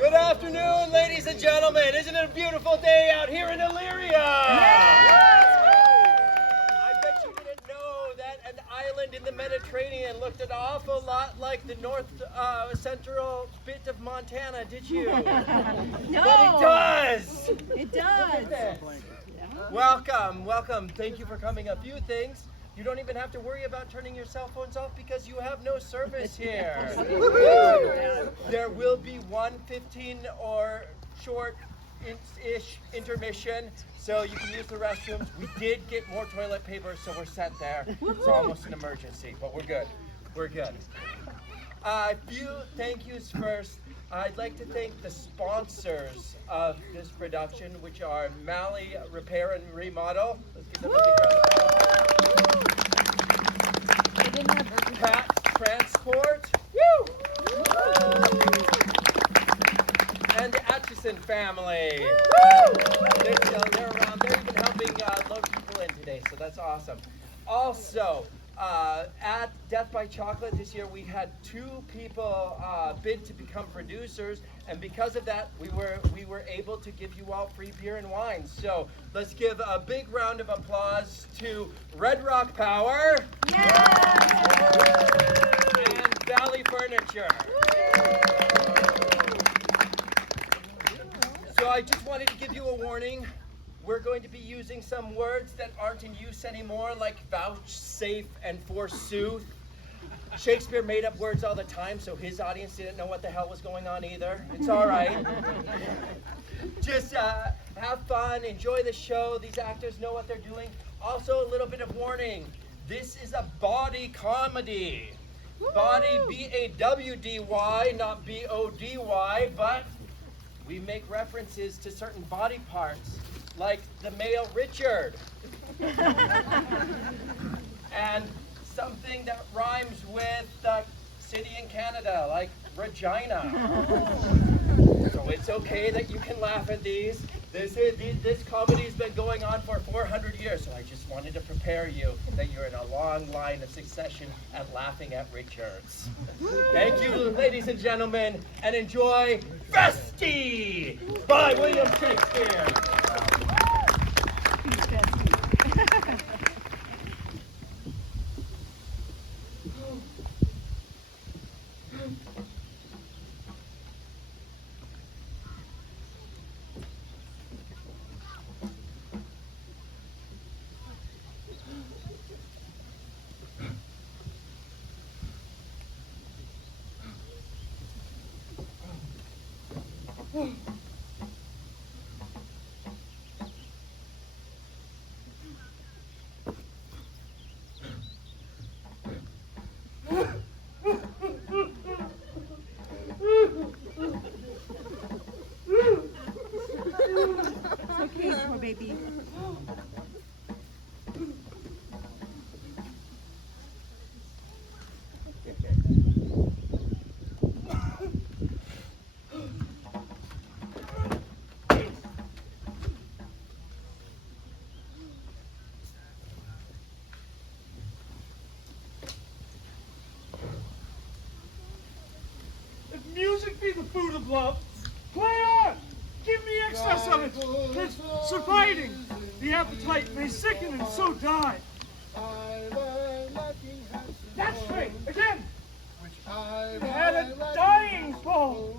Good afternoon, ladies and gentlemen. Isn't it a beautiful day out here in Illyria? I bet you didn't know that an island in the Mediterranean looked an awful lot like the north central bit of Montana, did you? No. But it does. It does. Welcome, welcome. Thank you for coming. A few things. You don't even have to worry about turning your cell phones off because you have no service here. There will be one 15 or short-ish intermission, so you can use the restrooms. We did get more toilet paper, so we're set there. It's almost an emergency, but we're good. We're good. A few thank yous first. I'd like to thank the sponsors of this production, which are Malley Repair and Remodel. Let's give them a big round of applause. Cat Transport. Woo! And the Atchison family. They're around. They're even helping load people in today, so that's awesome. Also, at Death by Chocolate this year, we had 2 people bid to become producers, and because of that, we were able to give you all free beer and wine. So let's give a big round of applause to Red Rock Power and Valley Furniture. So I just wanted to give you a warning. We're going to be using some words that aren't in use anymore, like vouchsafe and forsooth. Shakespeare made up words all the time, so his audience didn't know what the hell was going on either. It's all right. Just have fun, enjoy the show. These actors know what they're doing. Also, a little bit of warning. This is a body comedy. Body, B-A-W-D-Y, not B-O-D-Y, but we make references to certain body parts, like the male Richard. And something that rhymes with city in Canada, like Regina. So it's okay that you can laugh at these. This comedy's been going on for 400 years, so I just wanted to prepare you that you're in a long line of succession at laughing at Richards. Thank you, ladies and gentlemen, and enjoy Festi by William Shakespeare. Okay, poor baby. If music be the food of love, play on! Give me excess of it! It's surviving! The appetite may sicken and so die. That's straight! Again! I had a dying fall!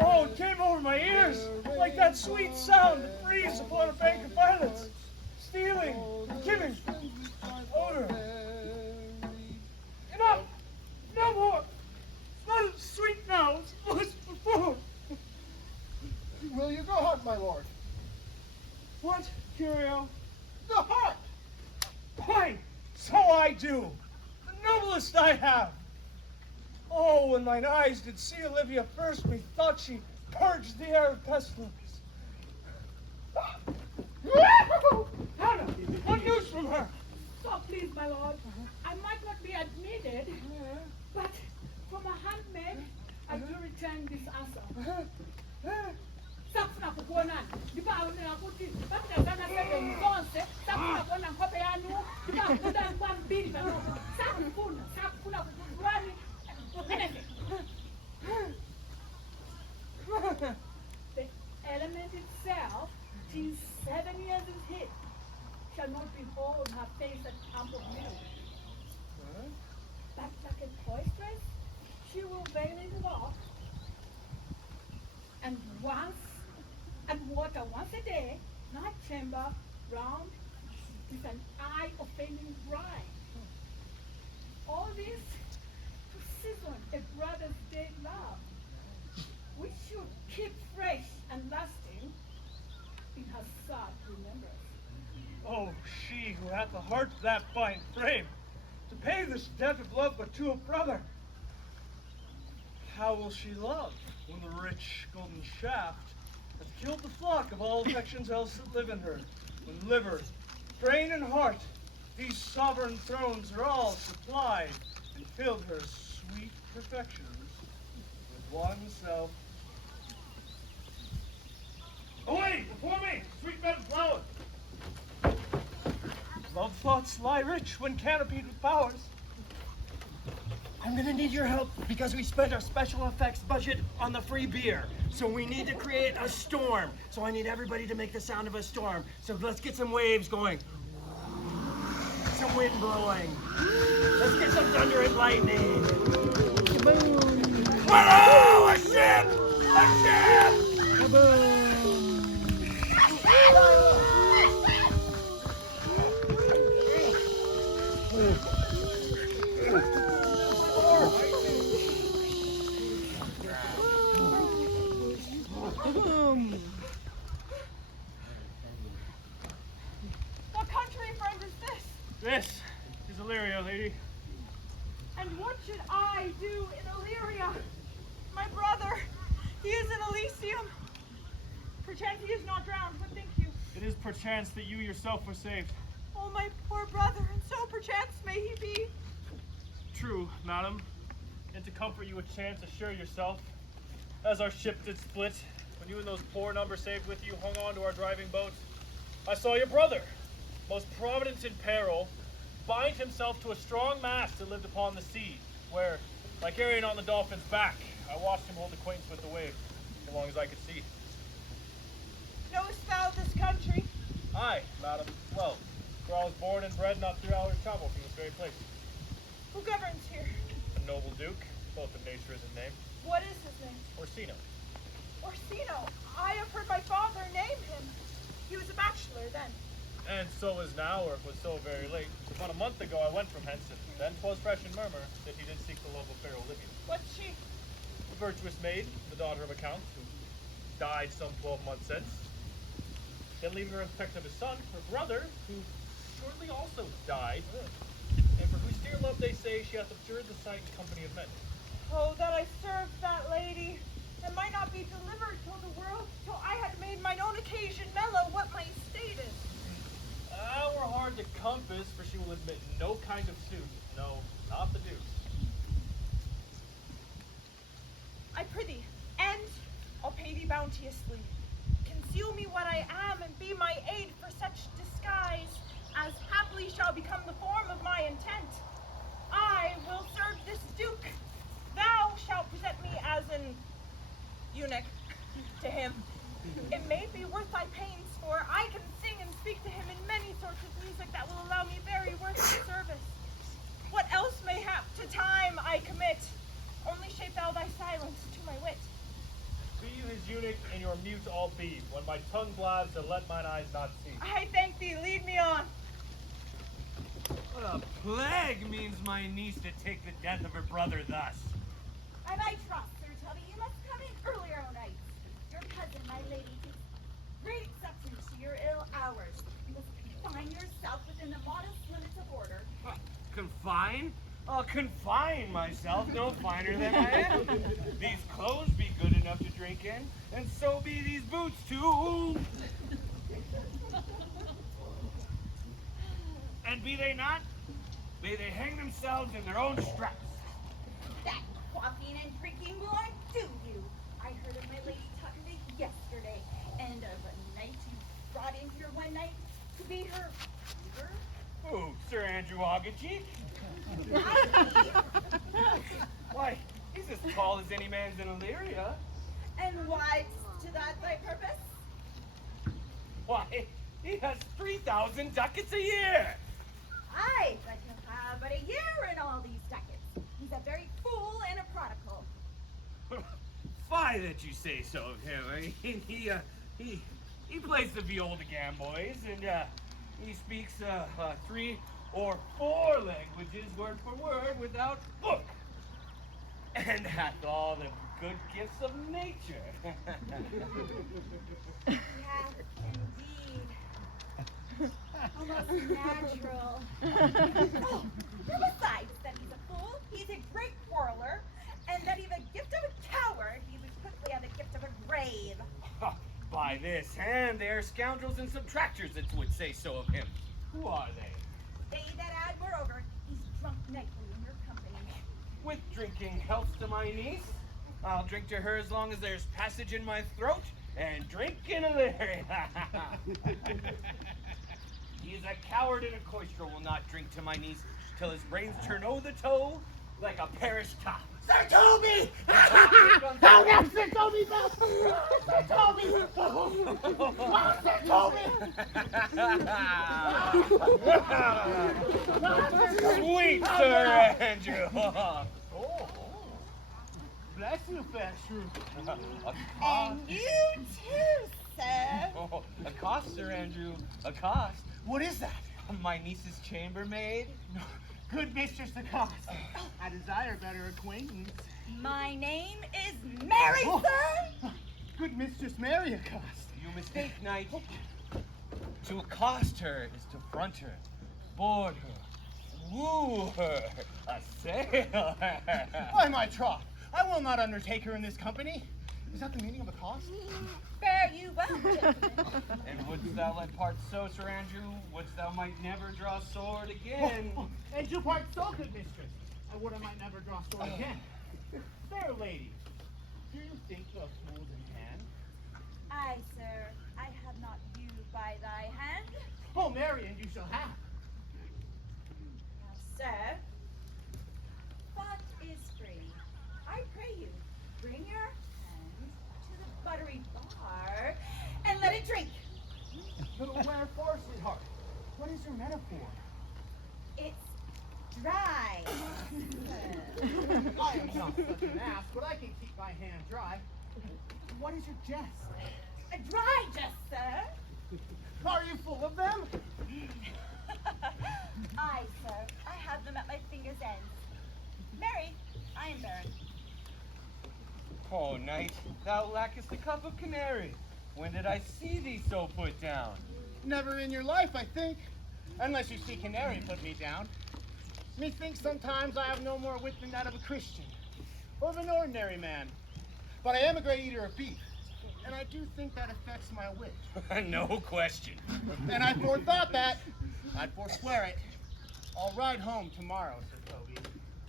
Oh, it came over my ears like that sweet sound that breathes upon a bank of violets. Stealing, giving, odor. Enough! No more! It's not as sweet now as it was before. Will you go hunt, my lord? What, Curio? The hunt! Why, so I do. The noblest I have. Oh, when mine eyes did see Olivia first, methought she purged the air of pestilence. Hannah, what news from her? So please, my lord, I might not be admitted, but from a handmaid, I do return this answer. Safuna kukuona, diba awune akuti, bapita sana sebe mzonse, safuna kuona nkope yanu, diba kuda kwa mbili bano, safuna kukuani, anything. The element itself, till 7 years is hid, shall not behold her face at camp of milk. But like a poistress, she will veil it off, and water once a day, night chamber, round, with an eye offending bride. All this to season a brother's dead love, which should keep fresh and lasting in her sad remembrance. Oh, she who hath the heart of that fine frame, to pay this debt of love but to a brother. How will she love when the rich golden shaft hath killed the flock of all affections else that live in her? When liver, brain, and heart, these sovereign thrones are all supplied, and filled her sweet perfections with one self. Away before me, sweet bed of flowers! Love thoughts lie rich when canopied with powers. I'm gonna need your help because we spent our special effects budget on the free beer. So we need to create a storm. So I need everybody to make the sound of a storm. So let's get some waves going. Some wind blowing. Let's get some thunder and lightning. Whoa! A ship! A ship! What country friend is this? This is Illyria, lady. And what should I do in Illyria? My brother, he is in Elysium. Perchance he is not drowned, but think you. It is perchance that you yourself were saved. Oh, my poor brother, and so perchance may he be. True, madam. And to comfort you a chance, assure yourself, as our ship did split, when you and those poor numbers saved with you hung on to our driving boat, I saw your brother, most provident in peril, bind himself to a strong mast that lived upon the sea, where, like carrying on the dolphin's back, I watched him hold acquaintance with the waves, as long as I could see. Knowest thou this country? Aye, madam, well, for I was born and bred not 3 hours travel from this very place. Who governs here? A noble duke, both of nature is his name, What is his name? Orsino. Orsino. I have heard my father name him. He was a bachelor then. And so is now, or it was so very late. About a month ago I went from hence, and then 'twas fresh in murmur that he did seek the love of fair Olivia. What's she? A virtuous maid, the daughter of a count, who died some 12 months since. Then leaving her in respect of his son, her brother, who shortly also died, and for whose dear love they say she hath abjured the sight and company of men. Oh, that I served that lady, and might not be delivered till the world, till I had made mine own occasion mellow what my state is. We're hard to compass, for she will admit no kind of suit. No, not the duke. I prithee, and I'll pay thee bounteously. Conceal me what I am, and be my aid for such disguise as haply shall become the form of my intent. I will serve this duke. Thou shalt present me as an eunuch to him. It may be worth thy pains, for I can sing and speak to him in many sorts of music that will allow me very worthy service. What else mayhap to time I commit? Only shape thou thy silence to my wit. Be you his eunuch, and your mute all be, when my tongue blabs to let mine eyes not see. I thank thee, lead me on. What a plague means my niece to take the death of her brother thus? And I trust, Sir Tubby, you must come in earlier o' nights. Your cousin, my lady, takes great exception to your ill hours. You must confine yourself within the modest limits of order. Confine? I'll confine myself no finer than I am. These clothes be good enough to drink in, and so be these boots too. And be they not, may they hang themselves in their own straps. That quaffing and drinking will undo you. I heard of my lady talking to you yesterday, and of a knight you brought in here one night to be her favor. Who, Sir Andrew Augacheek? Why, he's as tall as any man's in Illyria. And why that thy purpose? Why, he has 3,000 ducats a year. Aye, but he'll have but a year in all these ducats. He's a very fool and a prodigal. Fie that you say so of him. I mean, he plays the viola to gamboys, and he speaks 3 or 4 languages word for word without book, and hath all the good gifts of nature. Yes, indeed. Almost natural. Oh, and besides that he's a fool, he's a great quarreler, and that he's a gift of a coward, he would quickly have the gift of a grave. By this hand, they are scoundrels and subtractors that would say so of him. Who are they? They that add, moreover, he's drunk nightly in your company. With drinking health to my niece, I'll drink to her as long as there's passage in my throat, and drink in a there. He's a coward and a cloister, will not drink to my niece till his brains turn o' the toe like a parish top. Sir Toby! How now, Sir Toby! Sir Toby! Wow, Sir Toby! Sweet Sir Andrew! Bless you, fair shrew. And you too, sir. Oh, accost, Sir Andrew, accost. What is that? My niece's chambermaid. Good mistress Accost. I desire better acquaintance. My name is Mary, Oh. sir. Good mistress Mary Accost. You mistake, knight. To accost her is to front her, board her, woo her, assail her. By my troth, I will not undertake her in this company. Is that the meaning of accost? Fare you well, gentlemen. And wouldst thou let part so, Sir Andrew? Wouldst thou might never draw sword again? And you part so, good mistress. I would I might never draw sword again. Fair lady, do you think of fools in hand? Aye, sir, I have not you by thy hand. Oh, Mary, and you shall have. Now, sir, thought is free. I pray you, bring your hand to the buttery bar and let it drink. Wherefore, sweetheart? What is your metaphor? It's dry. I am not such an ass, but I can keep my hand dry. What is your jest? A dry jest, sir. Are you full of them? Aye, sir, I have them at my fingers' ends. Mary, I am barren. Oh, knight, thou lackest the cup of canary. When did I see thee so put down? Never in your life, I think. Unless you see canary put me down. Methinks sometimes I have no more wit than that of a Christian, or of an ordinary man. But I am a great eater of beef, and I do think that affects my wit. No question. And I forethought that. I'd forswear it. I'll ride home tomorrow, Sir Toby.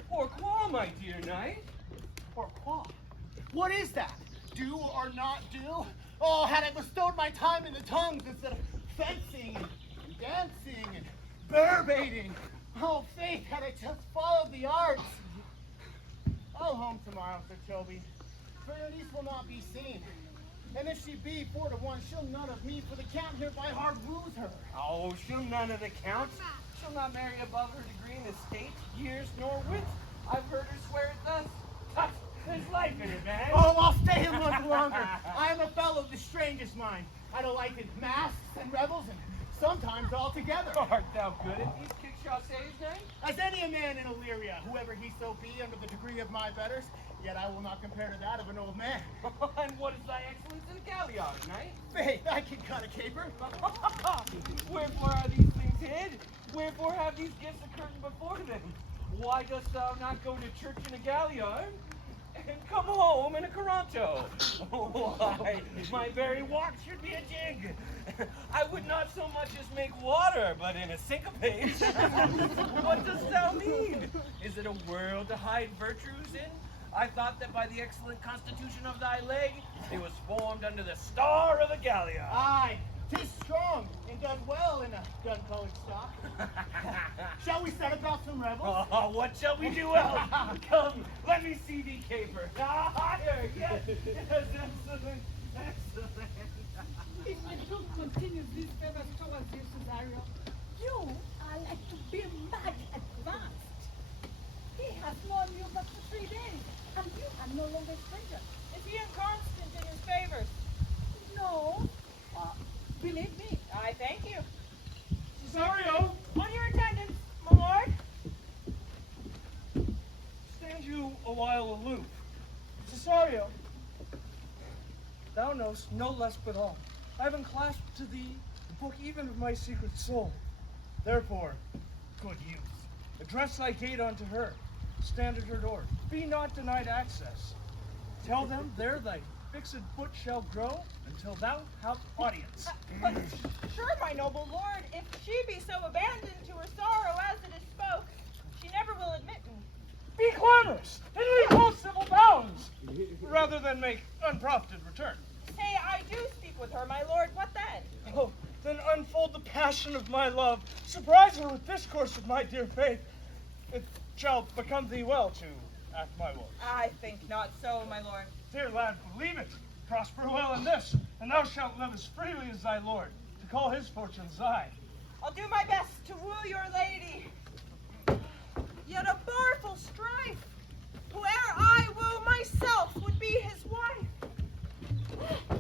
Pourquoi, my dear knight? Pourquoi? What is that? Do or not do? Oh, had I bestowed my time in the tongues instead of fencing and dancing and bear baiting. Oh, faith, had I just followed the arts. I'll home tomorrow, Sir Toby, for your niece will not be seen. And if she be 4 to 1, she'll none of me, for the count hereby hard woos her. Oh, she'll none of the count. She'll not marry above her degree in estate, years, nor wit. I've heard her swear it thus. Tut, there's life in it, man. Oh, I'll stay a month longer. I am a fellow of the strangest mind. I delight in masks and revels, and sometimes all together. Art thou good at these kickshaws, knight? As any a man in Illyria, whoever he so be, under the degree of my betters, yet I will not compare to that of an old man. And what is thy excellence in galliard, knight? Faith, I can cut a caper. Wherefore are these things hid? Wherefore have these gifts occurred before them? Why dost thou not go to church in a galliard and come home in a Caranto? Why, my very walk should be a jig. I would not so much as make water, but in a syncopate. What dost thou mean? Is it a world to hide virtues in? I thought that by the excellent constitution of thy leg, it was formed under the star of the galliard. Aye, 'tis strong and done well in a gun-colored stock. Shall we set about some revels? Oh, what shall we do else? Come, let me see thee caper. Higher, yes, excellent. If the truth continues these favors towards you, Cesario, you are like to be mad advanced. He has known you but for 3 days, and you are no longer strangers. Is he inconstant in his favors? No, believe me. I thank you. Cesario, On your attendance, my lord. stand you a while aloof. Cesario, thou knowest no less but all. I have unclasped to thee the book even of my secret soul. Therefore, good youth, address thy gate unto her. Stand at her door. Be not denied access. Tell them there thy fixed foot shall grow until thou have audience. But sure, my noble lord, if she be so abandoned to her sorrow as it is spoke, she never will admit me. Be clamorous and leave all civil bounds, rather than make unprofited return. Say I do speak with her, my lord, what then? Oh, then unfold the passion of my love. Surprise her with discourse of my dear faith. It shall become thee well to act my will. I think not so, my lord. Dear lad, believe it. Prosper well in this, and thou shalt live as freely as thy lord, to call his fortunes thine. I'll do my best to woo your lady. Yet a barful strife, whoe'er I woo myself would be his wife.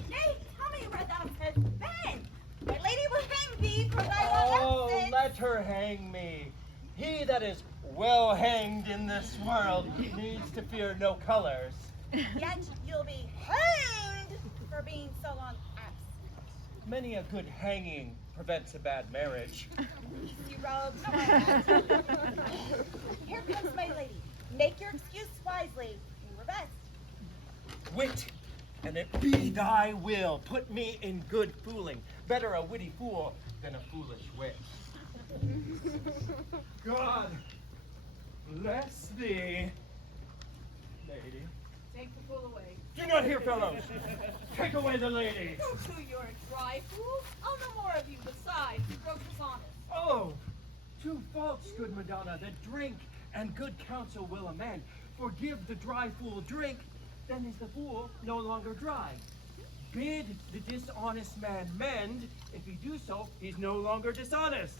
Nay, tell me where thou hast been. My lady will hang thee for thy Oh, offenses. let her hang me. He that is well hanged in this world needs to fear no colors. Yet you'll be hanged for being so long absent. Many a good hanging prevents a bad marriage. You rogue. No, I haven't. Here comes my lady. Make your excuse wisely. You were best. Wit, and it be thy will. Put me in good fooling. Better a witty fool than a foolish wit. God bless thee, lady. Take the fool away. Do not hear, fellows. Take away the lady. Go to your dry fool. I'll know more of you besides. You broke his honor. Oh, 2 faults, good Madonna, that drink and good counsel will amend. Forgive the dry fool drink, then is the fool no longer dry. Bid the dishonest man mend, if he do so, he's no longer dishonest.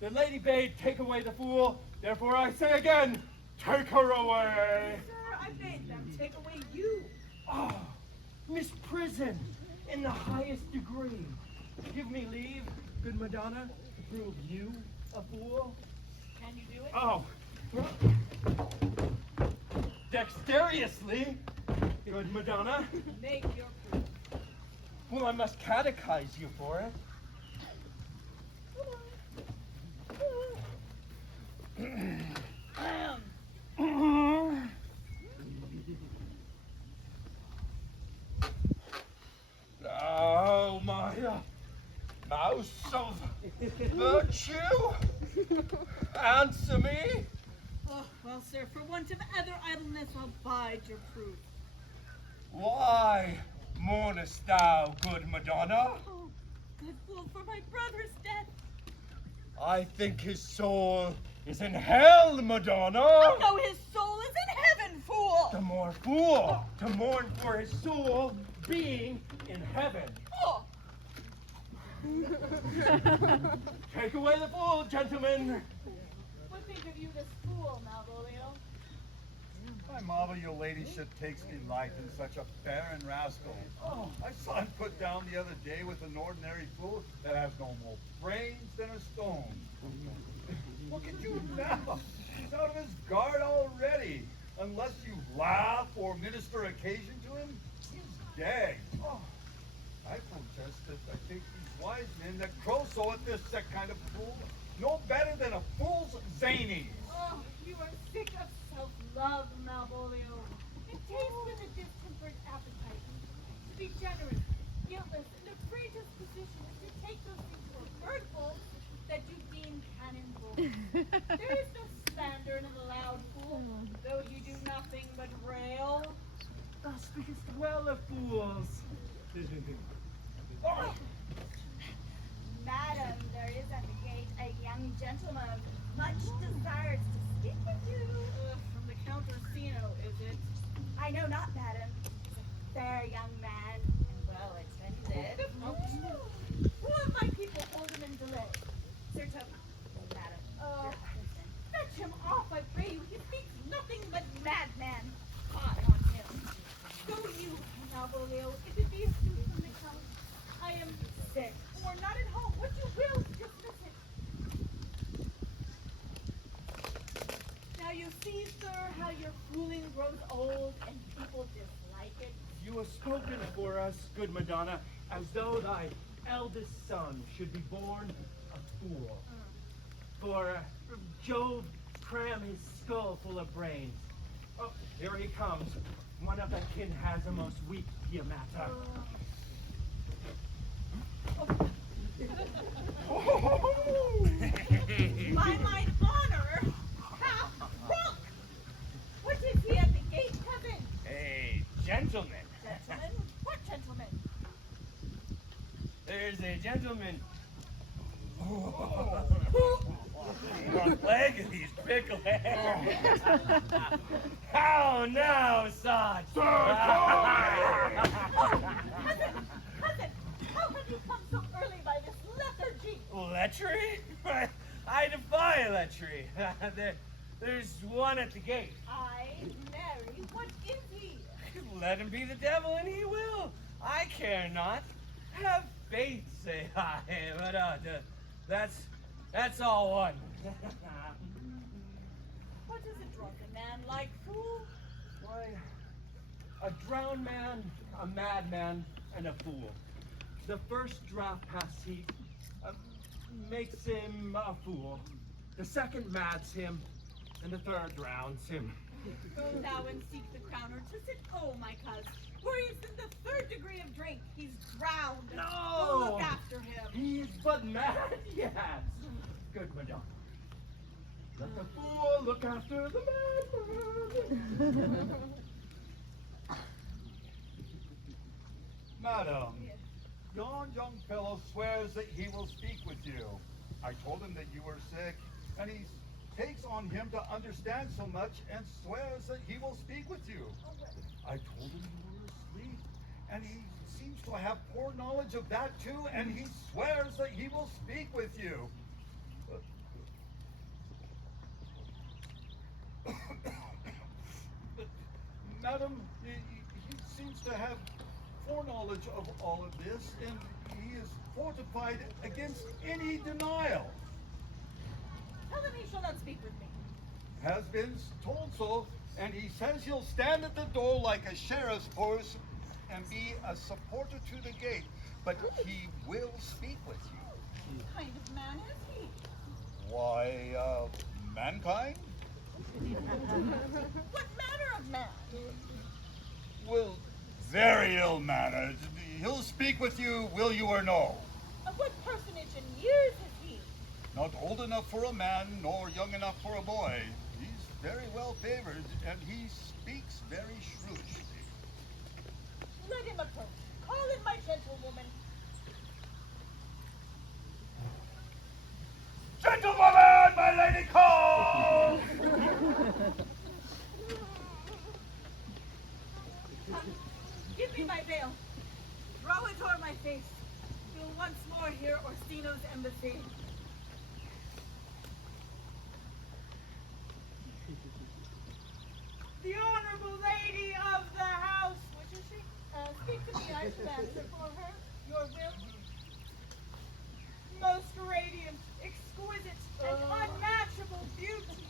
The lady bade take away the fool, therefore I say again, take her away. Sir, I bade them take away you. Oh, misprison in the highest degree. Give me leave, good Madonna, to prove you a fool. Can you do it? Oh, dexterously, good Madonna. Make your proof. Well, I must catechize you for it. Oh, my mouse of virtue, answer me. Oh, well, sir, for want of other idleness, I'll bide your proof. Why mournest thou, good Madonna? Oh, good fool, for my brother's death. I think his soul is in hell, Madonna. Oh, no, his soul is in heaven, fool. The more fool to mourn for his soul being in heaven. Oh, Take away the fool, gentlemen. what think of you, this fool, Malvolio? I marvel your ladyship takes delight in such a barren rascal. Oh, I saw him put down the other day with an ordinary fool that has no more brains than a stone. Look at you now. He's out of his guard already. Unless you laugh or minister occasion to him, he's gagged. Oh, I protest that I think these wise men that crow so at this kind of fool no better than a fool's zany. Oh, you are sick of self-love, Malvolio. It tastes with a distempered appetite. To be generous, guiltless, and a free disposition is to take those things for birdfuls that you deem cannonfuls. There is no slander in a loud fool, though you do nothing but rail. Thou speakest well of fools. Oh. Madam, there is at the gate a young gentleman much desires to speak with you. From the Count Orsino, is it? I know not, madam. He's a fair young man, and Malvolio, if it be a suit from the count, I am sick, or not at home. What you will, dismiss it. Now you see, sir, how your fooling grows old and people dislike it. You have spoken for us, good Madonna, as though thy eldest son should be born a fool. For Jove cram his skull full of brains. Oh, here he comes. One of the kin has a most weak Tiamata. By mine honor, half drunk. What is he at the gate, cousin? Hey, gentlemen. Gentlemen? What gentleman? There's a gentleman. One leg of these pickle hairs. How now, Sarge? Cousin, how have you come so early by this lethargy? Lechery? I defy lechery. There's one at the gate. I, Mary, what is he? Let him be the devil and he will. I care not. Have faith, say I. But that's all one. What is a drunken man like, fool? Why, a drowned man, a madman, and a fool. The first draught past heat makes him a fool. The second mads him, and the third drowns him. Go now and seek the crowner to sit home, my cuz. For he's in the third degree of drink. He's drowned. No! Go look after him. He's but mad, yes. Good Madonna. Let the fool look after the madman. Madam, yon young fellow swears that he will speak with you. I told him that you were sick, and he takes on him to understand so much and swears that he will speak with you. I told him you were asleep, and he seems to have poor knowledge of that too, and he swears that he will speak with you. Madam, he seems to have foreknowledge of all of this, and he is fortified against any denial. Tell him he shall not speak with me. Has been told so, and he says he'll stand at the door like a sheriff's force and be a supporter to the gate, but he will speak with you. What kind of man is he? Why, mankind? What manner of man? Well, very ill-mannered. He'll speak with you, will you or no. Of what personage in years is he? Not old enough for a man, nor young enough for a boy. He's very well favored, and he speaks very shrewdly. Let him approach. Call in my gentlewoman. Gentlewoman, my lady calls! Give me my veil. Throw it o'er my face. We'll once more hear Orsino's embassy. The honorable lady of the house, which is she? Speak to me, I shall answer for her. Your will? Most radiant, exquisite, and unmatchable beauty.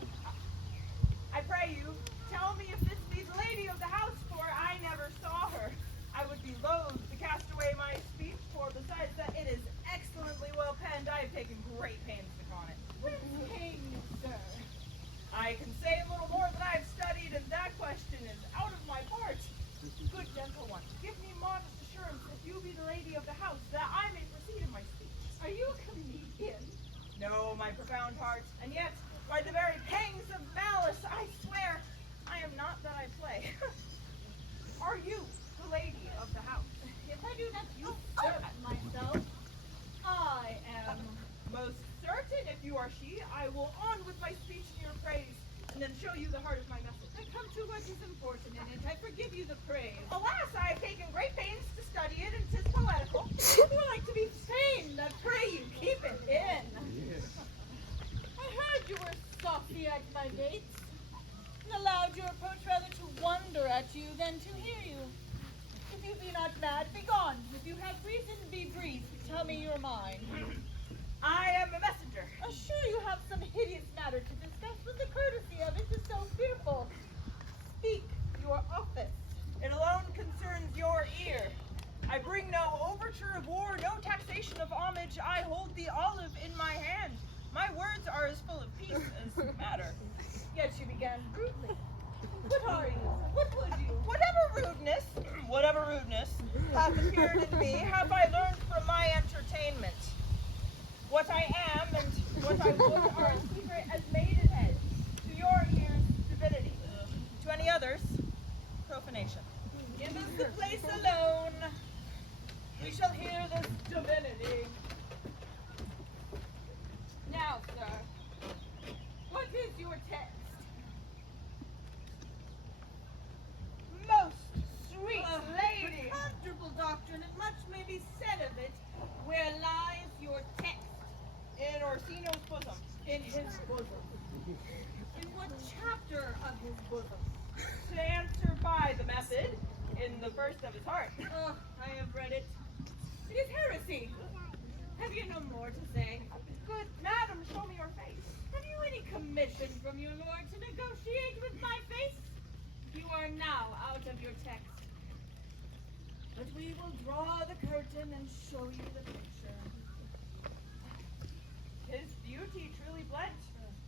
I pray you, tell me if this be the lady of the house, for I never saw her. I would be loath to cast away my speech, for besides that it is excellently well penned, I have taken great pains to con it. Whence came you, sir? I can say a little more than I've studied, and that question is out of my part. Good gentle one, give me modest assurance that you be the lady of the house, that I may proceed in my speech. Are you a comedian? No, my profound heart, and yet, by the very pangs of malice, I swear, I am not that I play. Are you the lady of the house? If I do not usurp myself, I am. Most certain, if you are she, I will on with my speech in your praise, and then show you the heart of my message. I come to what is important in it. I forgive you the praise. Alas, I have taken great pains to study it, and 'tis poetical. If you like to be feigned, I pray you keep it in. I heard you were saucy at my gates, and allowed your approach rather to wonder at you than to hear you. If you be not mad. Be gone. If you have reason, be brief. Tell me your mind. I am a messenger. Sure you have some hideous matter to discuss, but the courtesy of it is so fearful. Speak your office. It alone concerns your ear. I bring no overture of war, no taxation of homage. I hold the olive in my hand. My words are as full of peace as matter. Yet you began rudely. What are you? What would you? Whatever rudeness hath appeared in me, have I learned from my entertainment. What I am and what I would are as secret as maidenhead. To your ears, divinity. To any others, profanation. Give us the place alone. We shall hear this divinity. Now, sir, what is your text? Most sweet lady. Comfortable doctrine, and much may be said of it. Where lies your text? In Orsino's bosom. In his bosom. In what chapter of his bosom? To answer by the method, in the first of his heart. Oh, I have read it. It is heresy. Have you no more to say? Good madam, show me your face. Have you any commission from your lord to negotiate with my face? You are now out of your text. But we will draw the curtain and show you the picture. His beauty truly blent,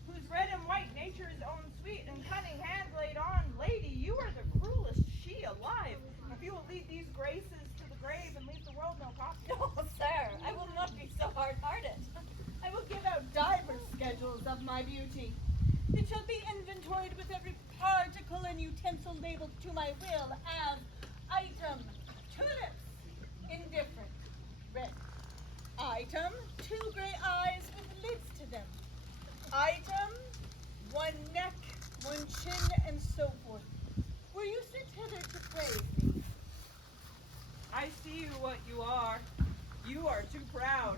whose red and white nature's own sweet and cunning hand laid on. Lady, you are the cruelest she alive. If you will lead these graces to the grave and leave the world no copy. No, sir, I will not be so hard-hearted. I will give out divers schedules of my beauty. It shall be inventoried with every particle and utensil labeled to my will as item, tulips, indifferent, red. Item, 2 gray eyes with lids to them. Item, 1 neck, 1 chin, and so forth. Were you sent hither to praise me? I see what you are. You are too proud.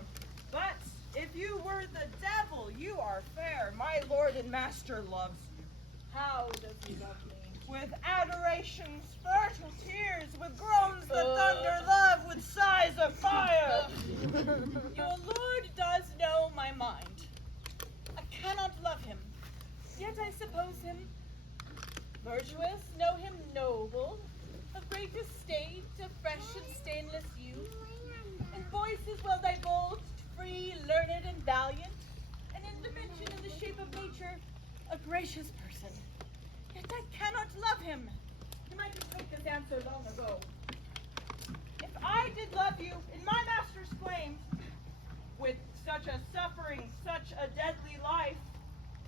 But if you were the devil, you are fair. My lord and master loves you. How does he love me? With adoration, spiritual tears, with groans that thunder love, with sighs of fire. Your lord does know my mind. I cannot love him, yet I suppose him virtuous, know him noble, of great estate, of fresh and stainless youth, in voices well divulged, free, learned, and valiant, and in dimension in the shape of nature, a gracious person. Yet I cannot love him. You might have heard this answer long ago. If I did love you in my master's claims, with such a suffering, such a deadly life,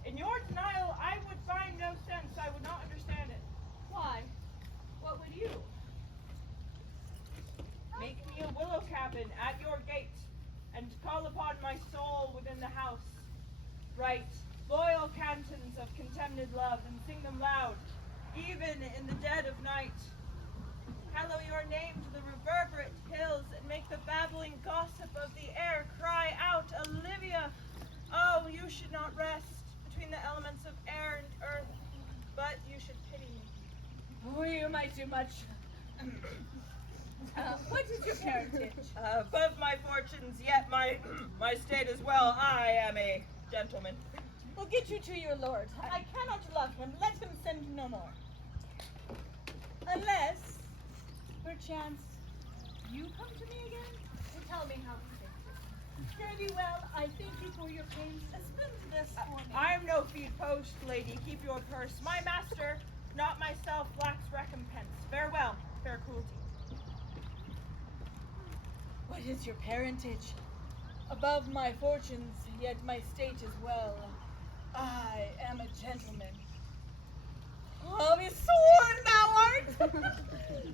in your denial I would find no sense. I would not understand it. Why? What would you? Make me a willow cabin at your gate, and call upon my soul within the house. Write loyal cantons of contemned love, and sing them loud, even in the dead of night. Hallow your name to the reverberate hills, and make the babbling gossip of the air cry out, Olivia! Oh, you should not rest between the elements of air and earth, but you should pity me. Oh, you might do much. What is your parentage? Above my fortunes, yet my state as well. I am a gentleman. We'll get you to your lord. I cannot love him. Let him send no more. Unless, perchance, you come to me again and tell me how to fix it. Fare thee well. I thank you for your pains. Spend this for me. I am no feed post, lady. Keep your purse. My master, not myself, lacks recompense. Farewell, fair cruelty. What is your parentage? Above my fortunes, yet my state is well. I am a gentleman. Oh, be sworn thou art!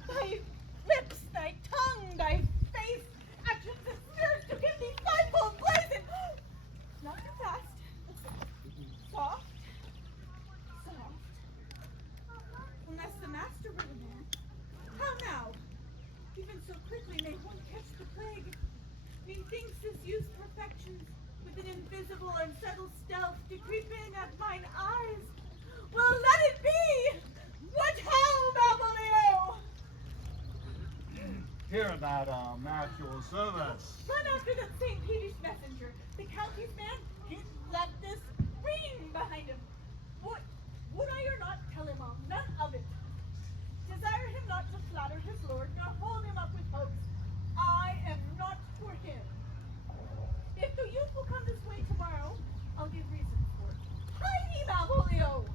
Thy lips, thy tongue, thy face, actions and spirits to give thee fivefold blazon! Not too fast. Soft. Soft. Unless the master were the man. How now? Even so quickly may one catch the plague. Methinks this youth's perfections, with an invisible and subtle stealth, to creep in at mine eyes. Well, let it be! What how, Babyleo? Here, madam, at your service. Run after that St. Peter's messenger. The county's man, he left this ring behind him. Would I or not tell him all? None of it. Desire him not to flatter his lord, nor hold him up with hopes. I am not for him. If the youth will come this way tomorrow, I'll give reason for it. Heidi Malvolio!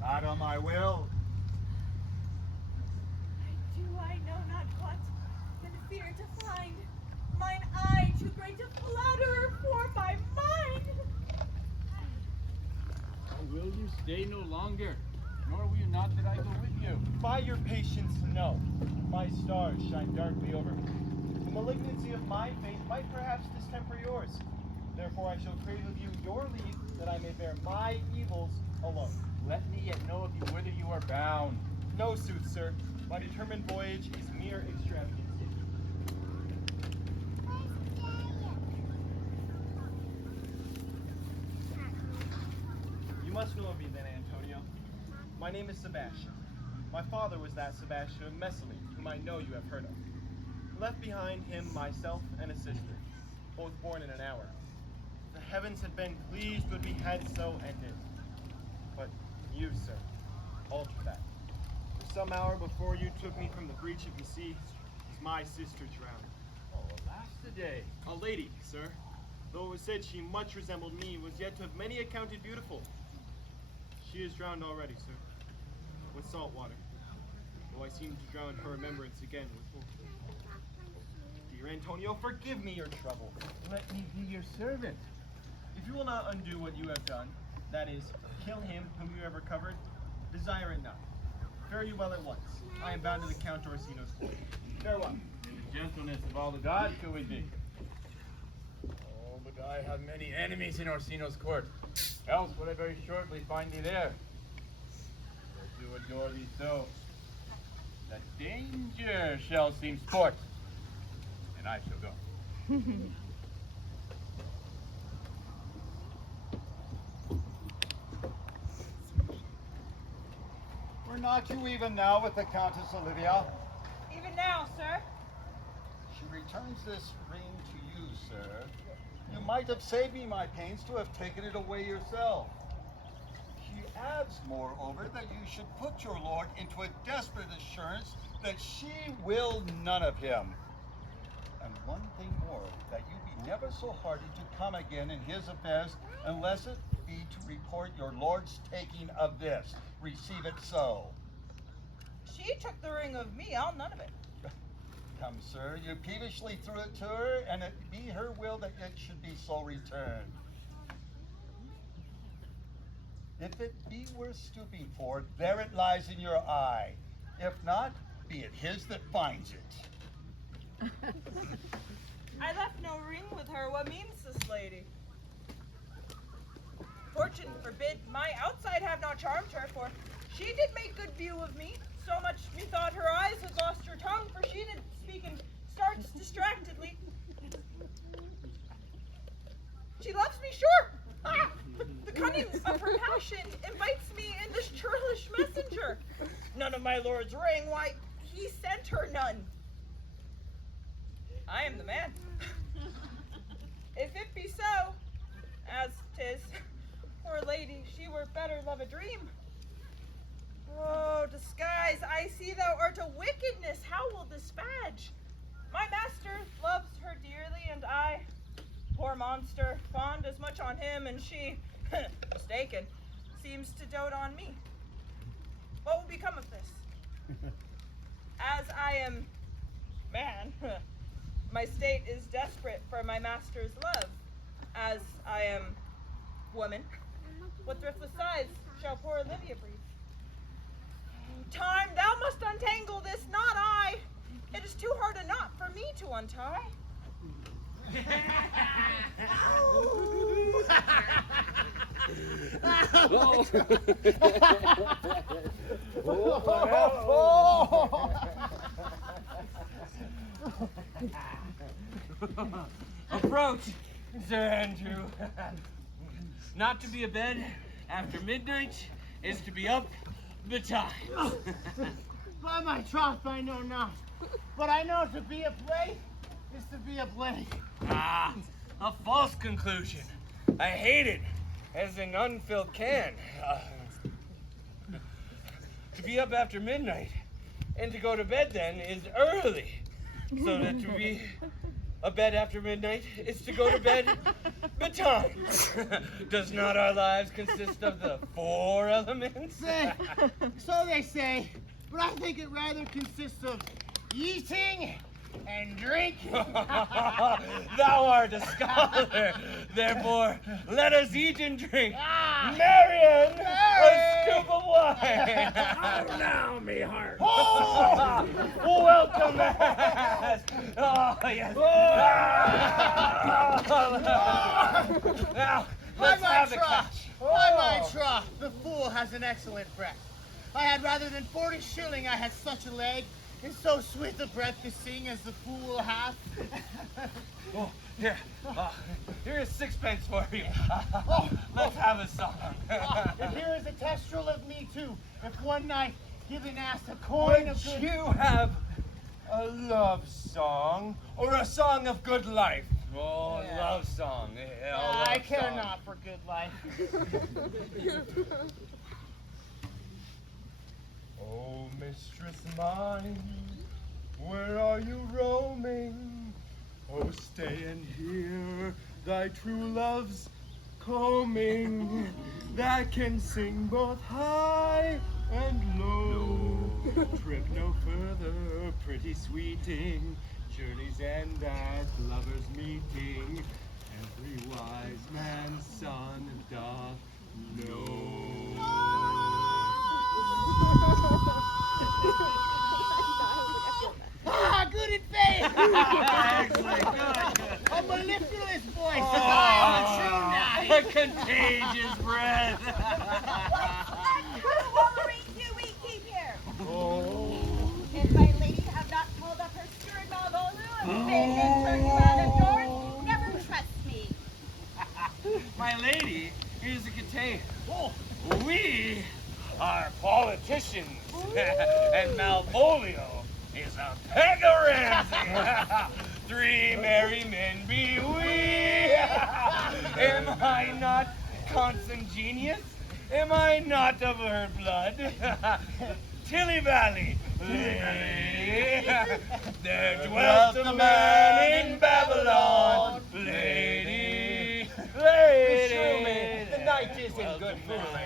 Madam, I will. I know not what, than fear to find. Mine eye too great a flatterer for my mind. Will you stay no longer? Nor will you not that I go with you? By your patience, no. My stars shine darkly over me. The malignancy of my fate might perhaps distemper yours. Therefore I shall crave of you your leave, that I may bear my evils alone. Let me yet know of you whither you are bound. No, sooth, sir. My determined voyage is mere extravagance. You must know of me then, Antonio. My name is Sebastian. My father was that Sebastian of Messali, whom I know you have heard of. Left behind him myself and a sister, both born in an hour. The heavens had been pleased would we had so ended. But you, sir, alter that. For some hour before you took me from the breach of the sea, was my sister drowned. Oh, alas the day. A lady, sir. Though it was said she much resembled me, was yet to have many accounted beautiful. She is drowned already, sir, with salt water, though I seem to drown her remembrance again with hope. Dear Antonio, forgive me your trouble. Let me be your servant. If you will not undo what you have done, that is, kill him whom you have recovered, desire it not. Fare you well at once. I am bound to the Count Orsino's court. Farewell. In the gentleness of all the gods could we be. Oh, but I have many enemies in Orsino's court. Else would I very shortly find thee there. I do adore thee so, that danger shall seem sport, and I shall go. Were not you even now with the Countess Olivia? Even now, sir. She returns this ring to you, sir. You might have saved me my pains to have taken it away yourself. She adds, moreover, that you should put your lord into a desperate assurance that she will none of him. And one thing more, that you be never so hardy to come again in his affairs, unless it be to report your lord's taking of this. Receive it so. She took the ring of me, I'll none of it. Come, sir, you peevishly threw it to her, and it be her will that it should be so returned. If it be worth stooping for, there it lies in your eye. If not, be it his that finds it. I left no ring with her. What means this lady? Fortune forbid my outside have not charmed her, for she did make good view of me. So much methought her eyes had lost her tongue, for she did speak and starts distractedly. She loves me, sure. Ah, but the cunning of her passion invites me in this churlish messenger. None of my lord's ring, why, he sent her none. I am the man. If it be so, as 'tis, poor lady, she were better love a dream. Oh, disguise, I see thou art a wickedness. How will this badge? My master loves her dearly, and I, poor monster, fond as much on him, and she, mistaken, seems to dote on me. What will become of this? As I am man, my state is desperate for my master's love. As I am woman, what thriftless sighs shall poor Olivia breathe? Time, thou must untangle this, not I. It is too hard a knot for me to untie. Approach, Sir Andrew. Not to be abed after midnight is to be up betimes. By my troth, I know not. But I know to be a play is to be a play. Ah, a false conclusion. I hate it as an unfilled can. To be up after midnight and to go to bed then is early. So that to be a bed after midnight is to go to bed betimes. Does not our lives consist of the 4 elements? So they say, but I think it rather consists of eating and drinking. Thou art a scholar. Therefore, let us eat and drink. Ah. Marion, a Mary. scoop of wine. How now, me heart? Oh, welcome, Mass. Oh, yes. Now, let's have the catch. By my troth, the fool has an excellent breath. I had rather than 40 shilling I had such a leg, and so sweet a breath to sing as the fool hath. Oh, here. Here is 6 pence for you. Let's have a song. And here is a testral of me too. If one night given asked a coin of Would good... you have a love song or a song of good life? Oh, Yeah. love song. Yeah, I love care song. not for good life. Oh, mistress mine, where are you roaming? Oh, stay and hear thy true love's combing, that can sing both high and low. Trip no further, pretty sweeting, journey's end at lovers' meeting. Every wise man's son doth know. Ah, good in faith! Excellent, good. A mellifluous voice, Oh, as I am a true knight. a contagious breath. What Wolverine do we keep here? If my lady have not called up her steward Malvolu and bade him turn you out of doors, never trust me. My lady is a contain. We are politicians, and Malvolio is a pegaramsey. 3 merry men be we. Am I not consanguineous? Am I not of her blood? Tilly Valley, lady, there dwelt a man in Babylon, lady, lady. The night is in good mood.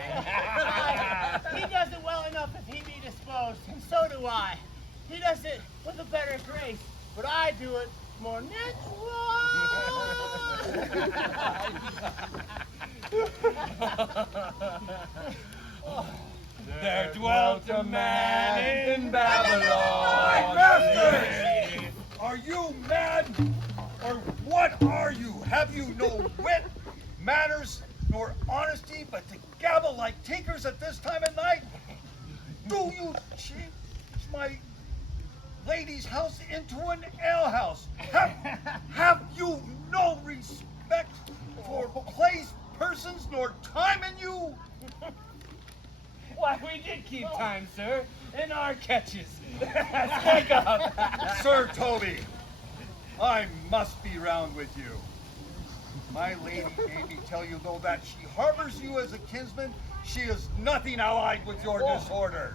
He does it well enough if he be disposed, and so do I. He does it with a better grace, but I do it more natural. There dwelt a man in Babylon. Master! Are you mad? Or what are you? Have you no wit, manners, nor honesty, but to gabble like tinkers at this time of night? Do you change my lady's house into an alehouse? Have you no respect for place, persons, nor time in you? Why, we did keep time, sir, in our catches. Speak up. Sir Toby, I must be round with you. My lady made me tell you, though, that she harbors you as a kinsman, she is nothing allied with your disorder.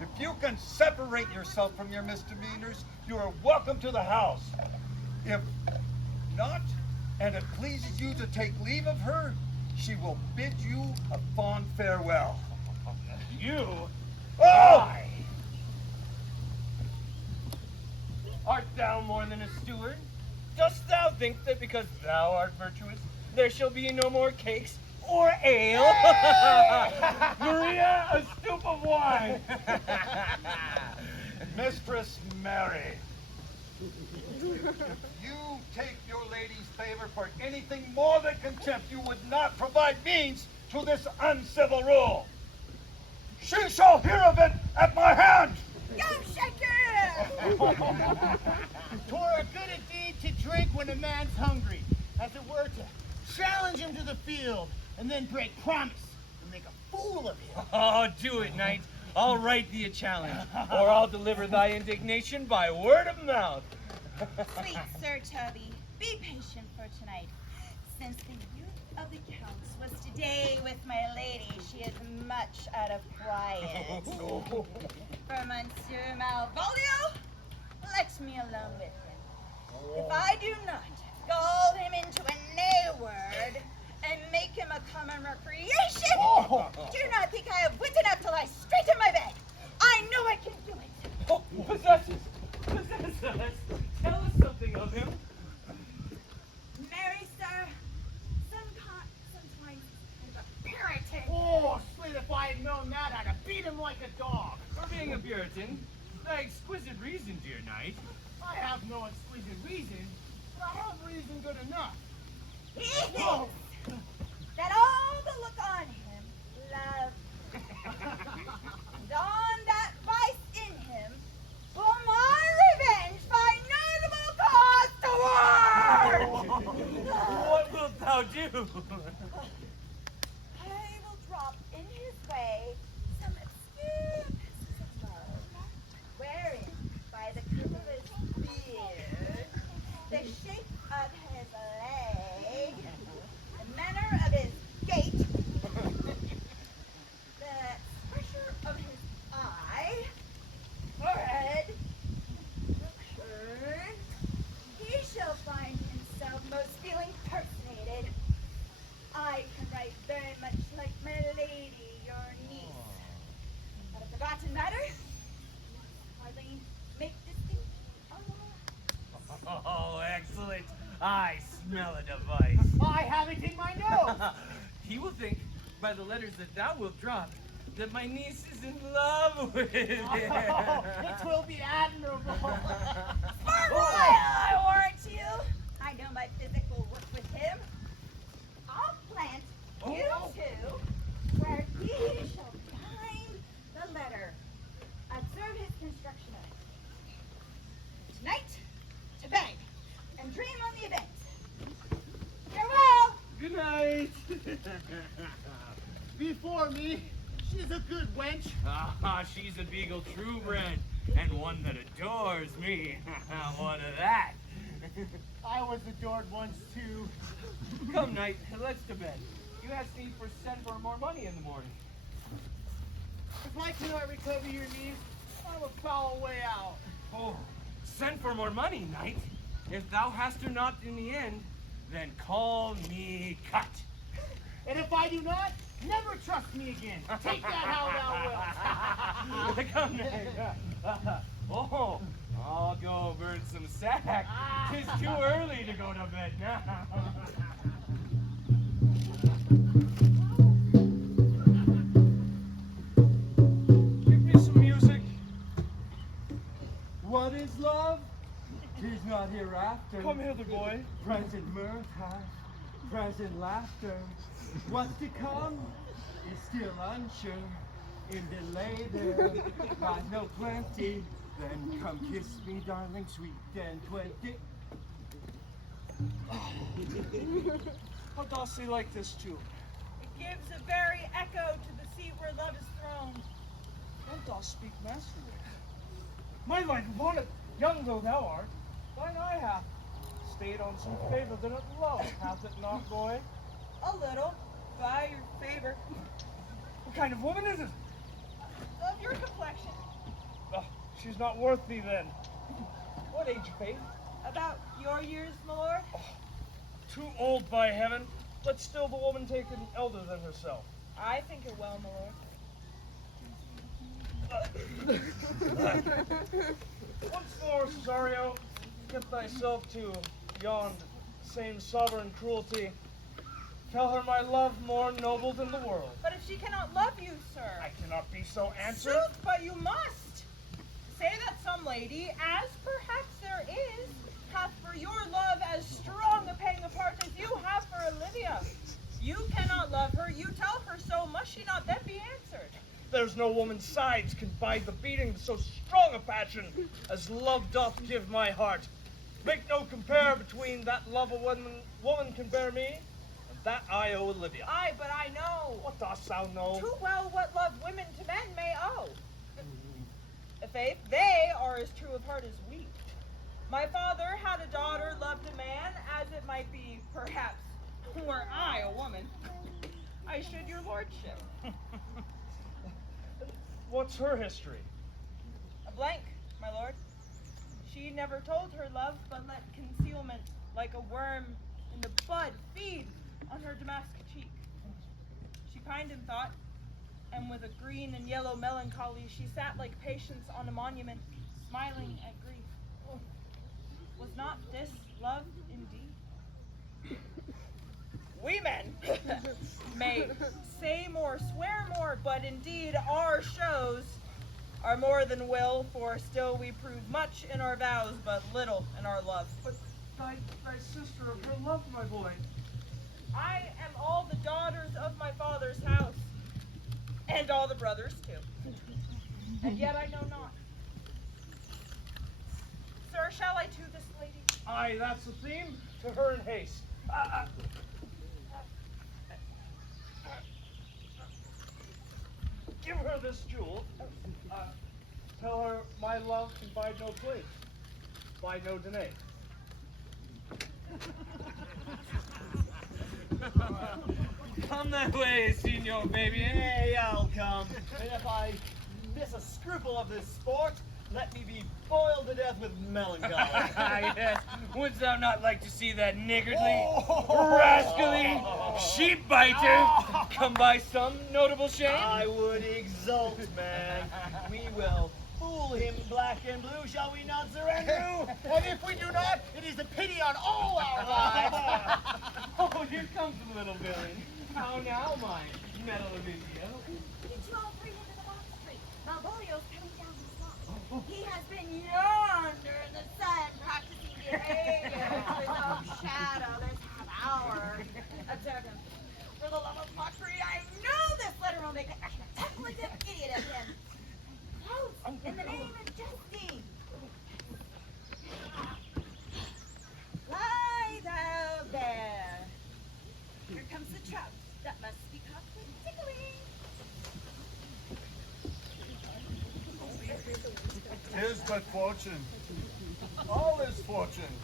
If you can separate yourself from your misdemeanors, you are welcome to the house. If not, and it pleases you to take leave of her, she will bid you a fond farewell. You Oh! art thou more than a steward? Dost thou think that because thou art virtuous, there shall be no more cakes or ale? Maria, a stoup of wine. Mistress Mary, you take your lady's favor for anything more than contempt, you would not provide means to this uncivil rule. She shall hear of it at my hand. Go shake your head! Twere a good indeed to drink when a man's hungry, as it were to challenge him to the field, and then break promise and make a fool of him. Oh, do it, knight. I'll write thee a challenge, or I'll deliver thy indignation by word of mouth. Sweet Sir Toby, be patient for tonight. Since the youth of the counts was today with my lady, she is much out of quiet. For Monsieur Malvolio, let me alone with him. If I do not scald him into a nay word and make him a common recreation, do not think I have wit enough to lie straight in my bed. I know I can do it. Oh, possess us. Tell us something of him. Mary, sir, sometimes he's a Puritan. Oh, Slid, if I had known that, I'd have beat him like a dog. For being a Puritan, thy exquisite reason, dear knight. I have no exquisite reason, but I have reason good enough. He thinks that all the look on him love. And on that vice in him, for my revenge by notable cause to war! What wilt thou do? I will drop in his way some obscure pieces of love, wherein, by the curve of his beard, the shape of his leg, the manner of his gait, the pressure of his eye, forehead, turn, he shall find himself most feeling personated. I can write very much like my lady, your niece. But a forgotten matter, hardly make distinct. Oh, excellent. I smell a device. I have it in my nose. He will think, by the letters that thou wilt drop, that my niece is in love with him. It will be admirable. For royal, I warrant you. I know my physical work with him. I'll plant you two where he shall find the letter. Observe his construction of it. Tonight, to beg and dream on the event. Farewell! Good night. Before me, she's a good wench. Ah, she's a beagle true bred, and one that adores me. What of that? I was adored once too. Come, knight, let's to bed. You asked me for send for more money in the morning. If I cannot recover your knees, I'm a foul way out. Oh, send for more money, knight. If thou hast her not in the end, then call me cut. And if I do not, never trust me again. Take that how thou wilt. Come, knight. Oh, I'll go burn some sack. 'Tis too early to go to bed now. Give me some music. What is love? 'Tis not hereafter. Come hither, boy. Present mirth hath, present laughter. What's to come is still unsure. In delay there lies no plenty. Then come kiss me, darling, sweet and 20. How dost thee like this tune? It gives a very echo to the seat where love is thrown. Thou dost speak masterly. My life upon it, young though thou art, thine eye hath stayed on some favor that it love, hath it not, boy? A little, by your favor. What kind of woman is it? Of your complexion. Oh, she's not worth thee then. What age, Faith? About your years, my lord. Too old, by heaven. Let still the woman take an elder than herself. I think it well, my lord. Once more, Cesario, get thyself to yond same sovereign cruelty. Tell her my love more noble than the world. But if she cannot love you, sir. I cannot be so answered. Sooth, but you must. Say that some lady, as perhaps there is, hath for your love as strong a pang apart as you have for Olivia. You cannot love her, you tell her so, must she not then be answered? There's no woman's sides can bide the beating so strong a passion as love doth give my heart. Make no compare between that love a woman can bear me and That I owe Olivia. Aye, but I know What dost thou know? too well what love women to men may owe. Faith, they are as true of heart as we. My father had a daughter, loved a man, as it might be, perhaps, were I a woman. I should your lordship. What's her history? A blank, my lord. She never told her love, but let concealment, like a worm in the bud, feed on her damask cheek. She pined in thought, and with a green and yellow melancholy, she sat like Patience on a monument, smiling at grief. Was not this love indeed? We men may say more, swear more, but indeed our shows are more than will, for still we prove much in our vows, but little in our love. But thy sister of her love, my boy. I am all the daughters of my father's house, and all the brothers too. And yet I know not. Sir, shall I to this lady? Aye, that's the theme. To her in haste. Give her this jewel. Tell her my love can buy no place, buy no denay. Come that way, Senor Baby. Hey, I'll come. And if I miss a scruple of this sport, let me be boiled to death with melancholy. Yes. Wouldst thou not like to see that niggardly, rascally sheep biter come by some notable shame? I would exult, man. We will fool him black and blue, shall we not, Sir Andrew? And if we do not, it is a pity on all our lives. Oh, here comes the little villain. How now, my metal Olivia? Did you all bring him to the box tree? Malvolio's coming down the slope. He has been yonder in the sun practicing behavior without shadow this half hour. Observe him. For the love of mockery, I know this letter will make a complete idiot of him. Close, in the name of justice. Lie thou there. Here comes the trout that must be caught with tickling. 'Tis but fortune. All is fortune.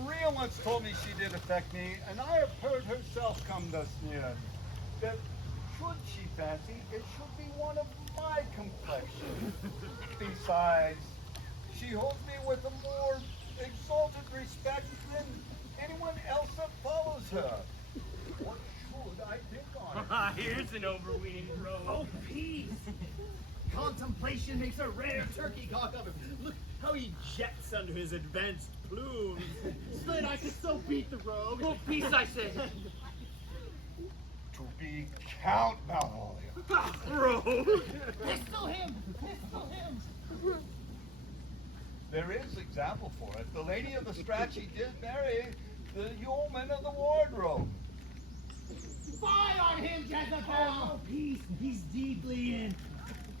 Maria once told me she did affect me, and I have heard herself come thus near, that should she fancy, it should be one of my complexion. Besides, she holds me with a more exalted respect than anyone else that follows her. What should I think on it? Here's an overweening rogue. Oh, peace! Contemplation makes a rare turkey cock of him. Look how he jets under his advanced plumes. Slid, I could so beat the rogue. Oh, peace, I say. To be Count Malvolio. Rogue. Pistol him! Pistol him! There is example for it. The lady of the Strachey did marry the yeoman of the wardrobe. Fire on him, Jezebel! Oh, peace. He's deeply in.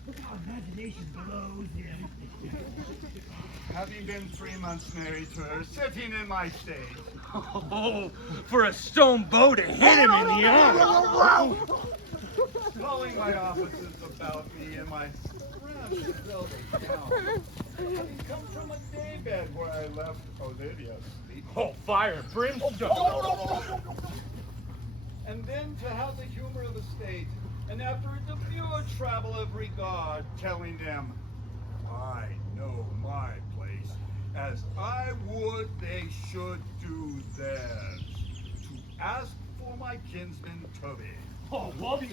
Look how imagination blows him. Having been 3 months married to her, sitting in my state. Oh, for a stone bow to hit him in the arm. Calling my officers about me in my scrumptious velvet gown. Having come from a daybed where I left Olivia sleeping. Oh, fire and brimstone. And then to have the humor of the state, and after a demure travel of regard, telling them, I know my place, as I would they should do theirs, to ask for my kinsman Toby. Oh, Bobby.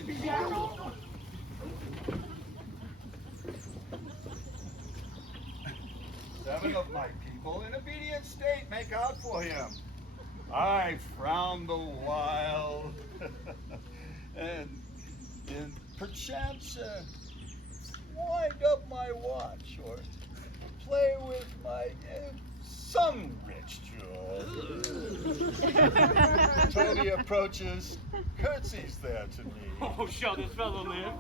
7 of my people in obedient state make out for him. I frown the while, and perchance wind up my watch, or play with my some rich jewel. Toby approaches, curtsies there to me. Oh, shall this fellow live?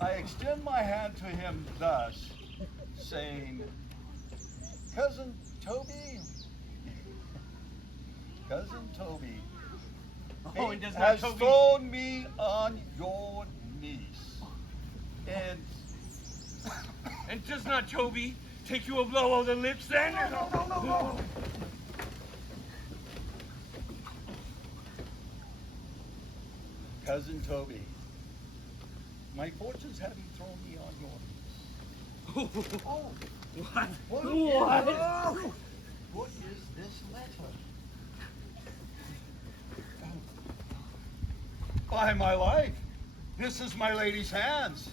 I extend my hand to him thus, saying, Cousin Toby, Cousin Toby Oh, and does not has Toby... thrown me on your niece. And does not Toby take you a blow on the lips then? No. Cousin Toby, my fortunes have you thrown me on your niece. Oh, What? what is this letter? By my life, this is my lady's hands.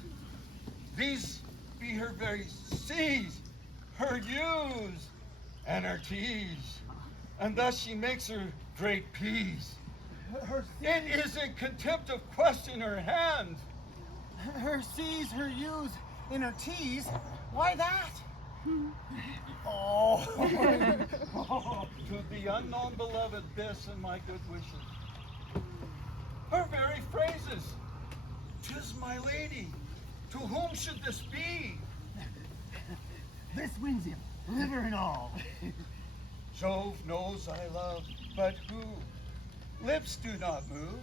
These be her very C's, her U's, and her T's. And thus she makes her great P's. It is in contempt of question her hand. Her C's, her U's, and her T's? Why that? Oh, to the unknown beloved, this and my good wishes. Her very phrases. 'Tis my lady. To whom should this be? This wins him, liver and all. Jove knows I love, but who? Lips do not move.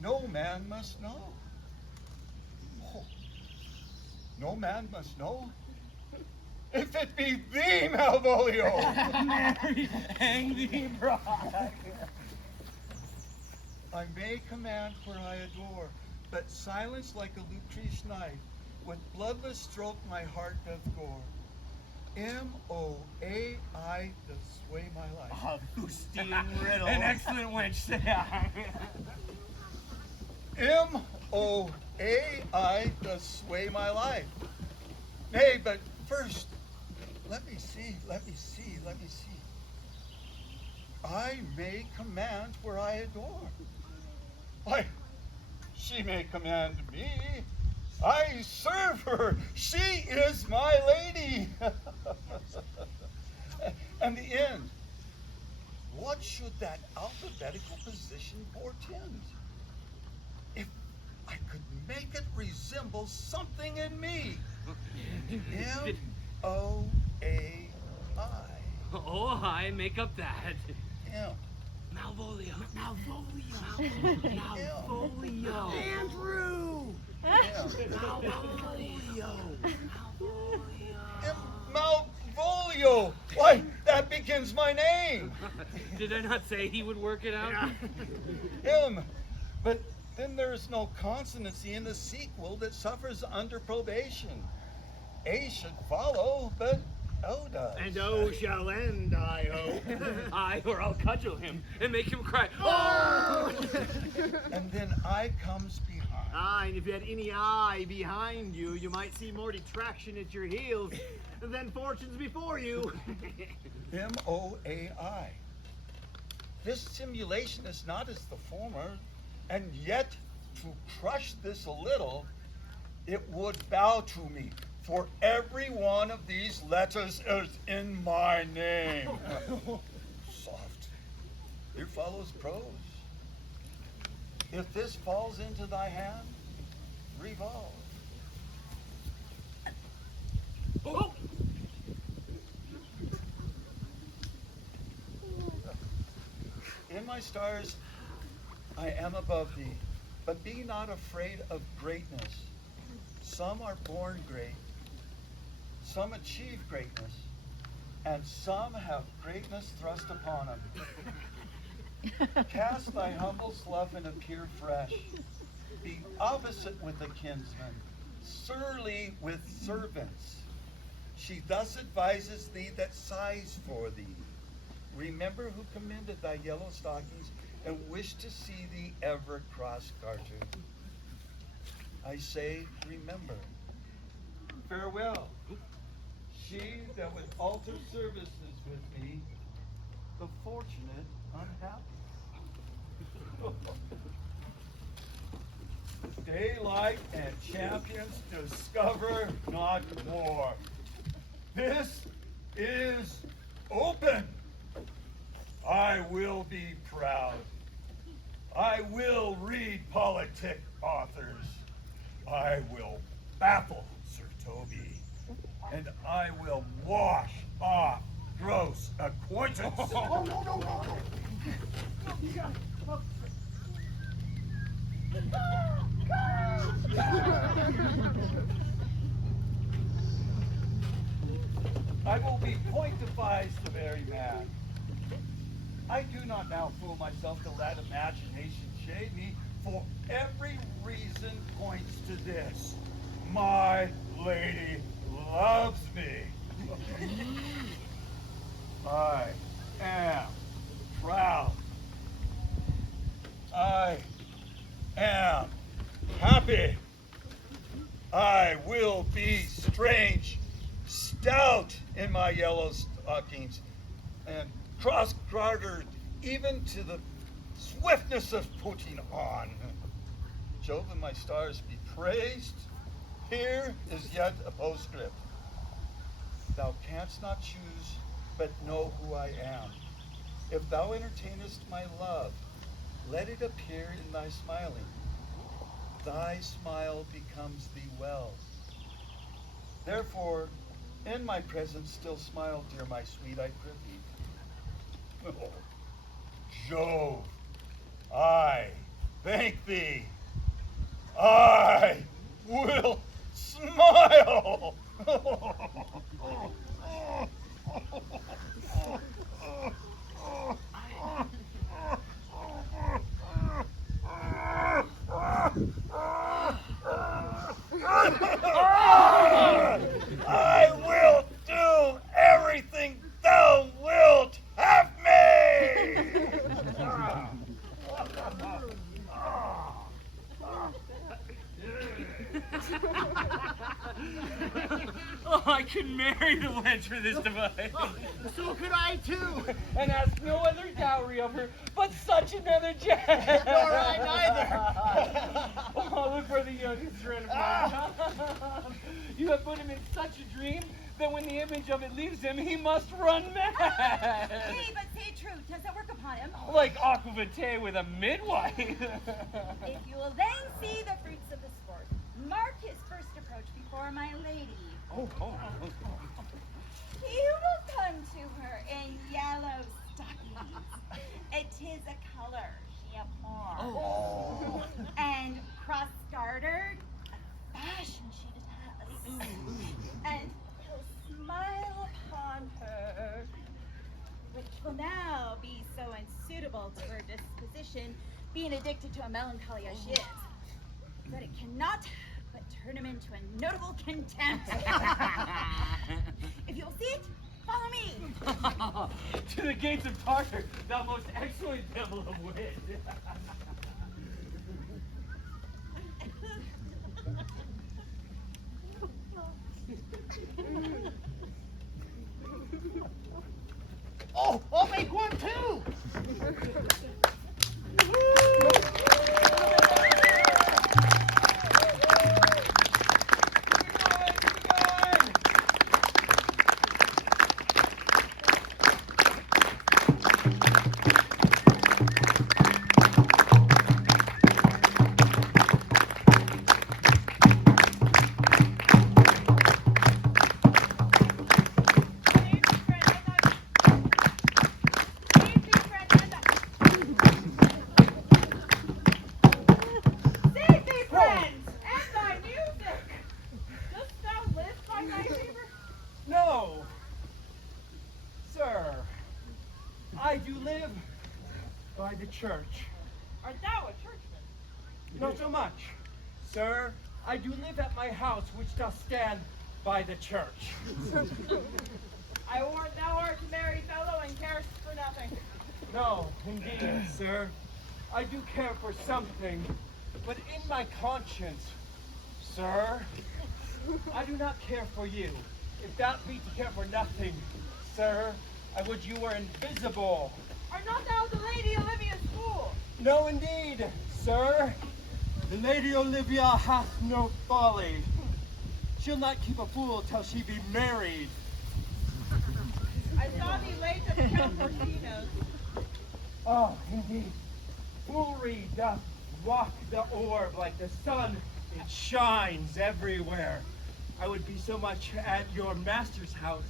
No man must know. Oh, no man must know. If it be thee, Malvolio! Mary, hang thee, bride. I may command where I adore, but silence like a lucrece knife, with bloodless stroke my heart doth gore. M-O-A-I doth sway my life. A Faustian riddle. An excellent wench, say I. M-O-A-I doth sway my life. Nay, but first, let me see. I may command where I adore. Why, she may command me. I serve her. She is my lady. And the end. What should that alphabetical position portend? If I could make it resemble something in me. M-O-A-I. Oh, I make up that. M. Malvolio. Malvolio. Andrew! Malvolio. Why, that begins my name. Did I not say he would work it out? M. But then there's no consonancy in the sequel that suffers under probation. A should follow, but O does. And O shall end, I hope. Aye, or I'll cudgel him and make him cry. Oh! And then I comes behind. Aye, and if you had any eye behind you, you might see more detraction at your heels than fortunes before you. M-O-A-I. This simulation is not as the former, and yet to crush this a little, it would bow to me, for every one of these letters is in my name. Soft. Here follows prose. If this falls into thy hand, revolve. Oh! In my stars, I am above thee, but be not afraid of greatness. Some are born great, some achieve greatness, and some have greatness thrust upon them. Cast thy humble slough and appear fresh. Be opposite with a kinsman, surly with servants. She thus advises thee that sighs for thee. Remember who commended thy yellow stockings and wished to see thee ever cross-gartered. I say, remember. Farewell. She that would alter services with me, the fortunate unhappy. Daylight and champions discover not more. This is open. I will be proud. I will read politic authors. I will baffle Sir Toby. And I will wash off gross acquaintance. Oh, no. I will be point defies the very man. I do not now fool myself to let imagination shade me, for every reason points to this. My lady loves me. I am proud. I am happy. I will be strange, stout in my yellow stockings, and cross-gartered even to the swiftness of putting on. Jove and my stars be praised. Here is yet a postscript. Thou canst not choose, but know who I am. If thou entertainest my love, let it appear in thy smiling. Thy smile becomes thee well. Therefore, in my presence still smile, dear my sweet, I prithee. Oh, Jove, I thank thee. I will smile. I will do everything thou wilt have me. Oh, I could marry the wench for this device. So could I too. And ask no other dowry of her, but such another gem. Nor I neither. Oh, look for the youngest friend of mine. You have put him in such a dream that when the image of it leaves him, he must run mad. Hey, but say truth, does it work upon him? Like aquavitae with a midwife. If you will then see the fruits of the sport, mark his first approach before my lady. Oh. He will come to her in yellow stockings. It is a color she abhors. Oh. And cross-gartered, a fashion she detests. And he'll smile upon her, which will now be so unsuitable to her disposition, being addicted to a melancholy as she is, that it cannot but turn him into a notable contempt. If you'll see it, follow me. To the gates of Tartar, thou most excellent devil of wit. Oh, I'll make one too. Save thee, friends, and thy music. Dost thou live by thy favor? No, sir. I do live by the church. Art thou a churchman? Not so much, sir. I do live at my house, which doth stand by the church. I warrant thou art a merry fellow and carest for nothing. No, indeed, sir. I do care for something, but in my conscience, sir, I do not care for you. If that be to care for nothing, sir, I would you were invisible. Art not thou the Lady Olivia's fool? No, indeed, sir. The Lady Olivia hath no folly. She'll not keep a fool till she be married. I saw thee late at the Count Orsino's. Oh, indeed. Foolery doth walk the orb like the sun. It shines everywhere. I would be so much at your master's house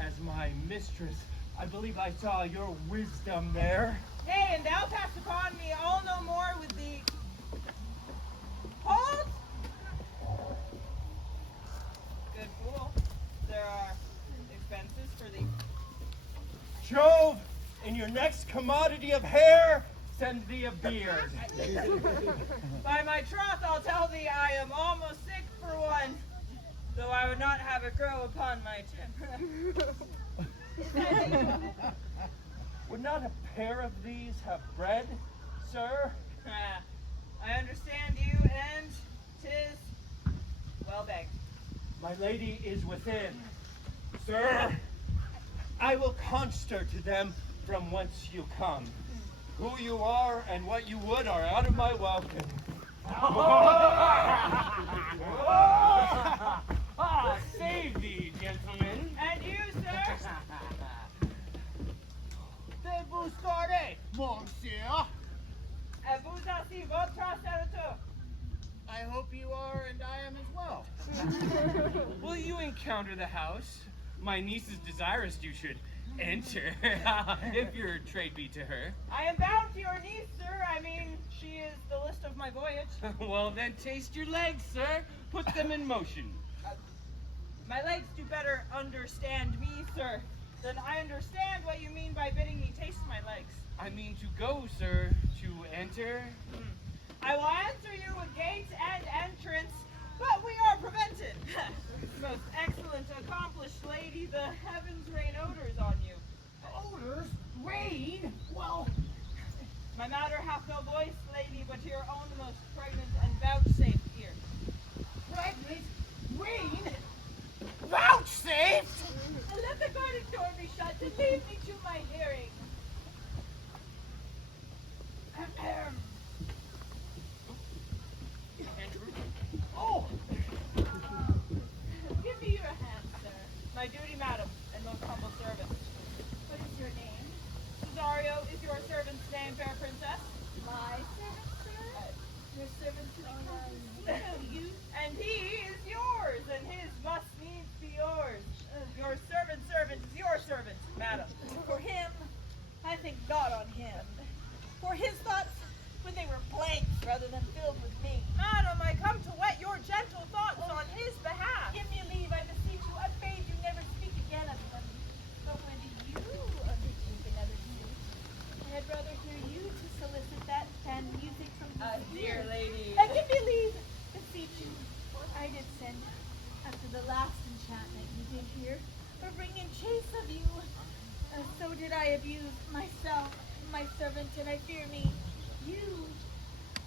as my mistress I believe I saw your wisdom there. Nay, and thou pass upon me all no more with the... Hold! Good fool. There are expenses for thee. Jove, in your next commodity of hair, send thee a beard. By my troth, I'll tell thee I am almost sick for one, though I would not have it grow upon my chin. Would not a pair of these have bread, sir? I understand you, and 'tis well begged. My lady is within. Sir, I will conster to them from whence you come. Who you are and what you would are out of my welcome. Save thee, gentlemen. And you, sir? De vous soirez, monsieur. Et vous aussi, votre serviteur. I hope you are, and I am as well. Will you encounter the house? My niece is desirous you should enter, if your trade be to her. I am bound to your niece, sir. I mean, she is the list of my voyage. Well, then taste your legs, sir. Put them in motion. My legs do better understand me, sir, than I understand what you mean by bidding me taste my legs. I mean to go, sir. To enter. I will answer you with gate and entrance, but we are prevented. Most excellent, accomplished lady, the heavens rain odors on you. Odors? Rain? Well, My matter hath no voice, lady, but to your own most pregnant and vouchsafed ear. pregnant? Rain? Vouchsafed? And let the garden door be shut to leave me to my hearing. Oh, Give me your hand, sir. My duty, madam, and most humble servant. What is your name? Cesario is your servant's name, fair princess. My servant, sir? Your servant is you. And he is yours, and his must needs be yours. Your servant's servant is your servant, madam. For him, I think not on him. For his thoughts, when they were blanks rather than filled with me. Madam, I come to whet your gentle thoughts on his behalf. Give me leave, I beseech you. I bade you never speak again of him. But when do you undertake another suit? I had rather hear you to solicit that than music from his Dear ears. lady. And give me leave, beseech you. For I did send, after the last enchantment you did here, for bringing chase of you. So did I abuse myself, my servant, and I fear me, you,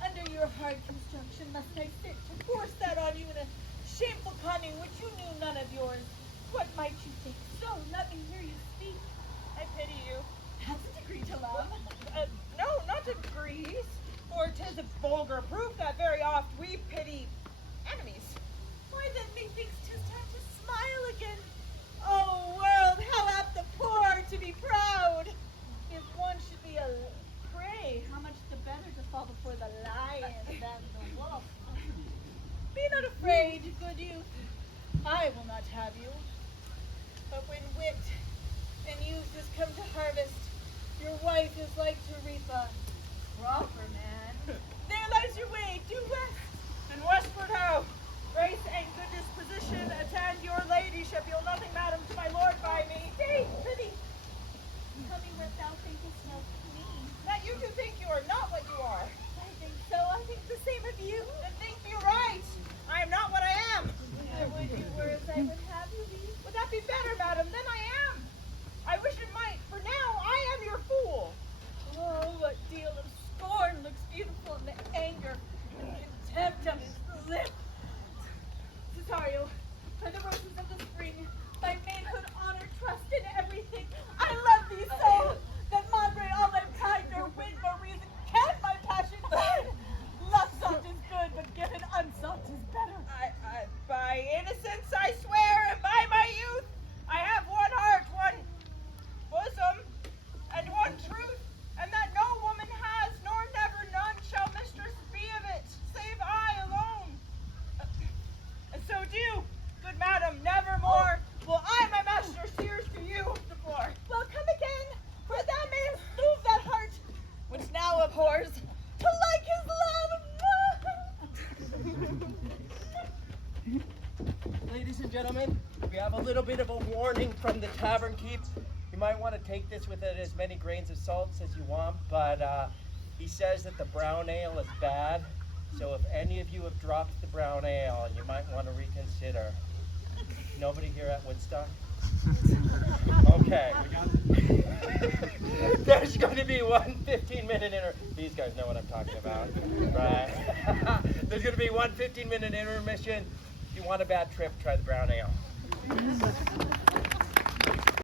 under your hard construction, must I sit to force that on you in a shameful cunning which you knew none of yours. What might you think? So let me hear you speak. I pity you. Has it agreed to love? No, not degrees, for 'tis a vulgar proof that very oft we pity enemies. Why then methinks 'tis time to smile again. Oh world, how apt the poor are to be proud. If one should be a prey, how much the better to fall before the lion than the wolf. Be not afraid, good youth. I will not have you. But when wit and youth is come to harvest, your wife is like to reap a proper man. There lies your way, due west. And westward how? Grace and good disposition attend your ladyship. You'll nothing, madam, to my lord by me. Stay, prithee. Tell me what thou thinkest of me. That you do think you are not what you are. I think so. I think the same of you. And think you right. I am not what I am. I would you were as I would have you be. Would that be better, madam, than I am? I wish it might, for now I am your fool. Oh, what deal of scorn looks beautiful in the anger and contempt of his lip. Cesario, by the roses of the spring, by manhood, honor, trust, Ladies and gentlemen, we have a little bit of a warning from the tavern keep. You might want to take this with as many grains of salt as you want, but he says that the brown ale is bad. So if any of you have dropped the brown ale, you might want to reconsider. Nobody here at Woodstock? Okay. There's going to be one 15-minute These guys know what I'm talking about, right? There's going to be one 15-minute intermission. If you want a bad trip, try the brown ale.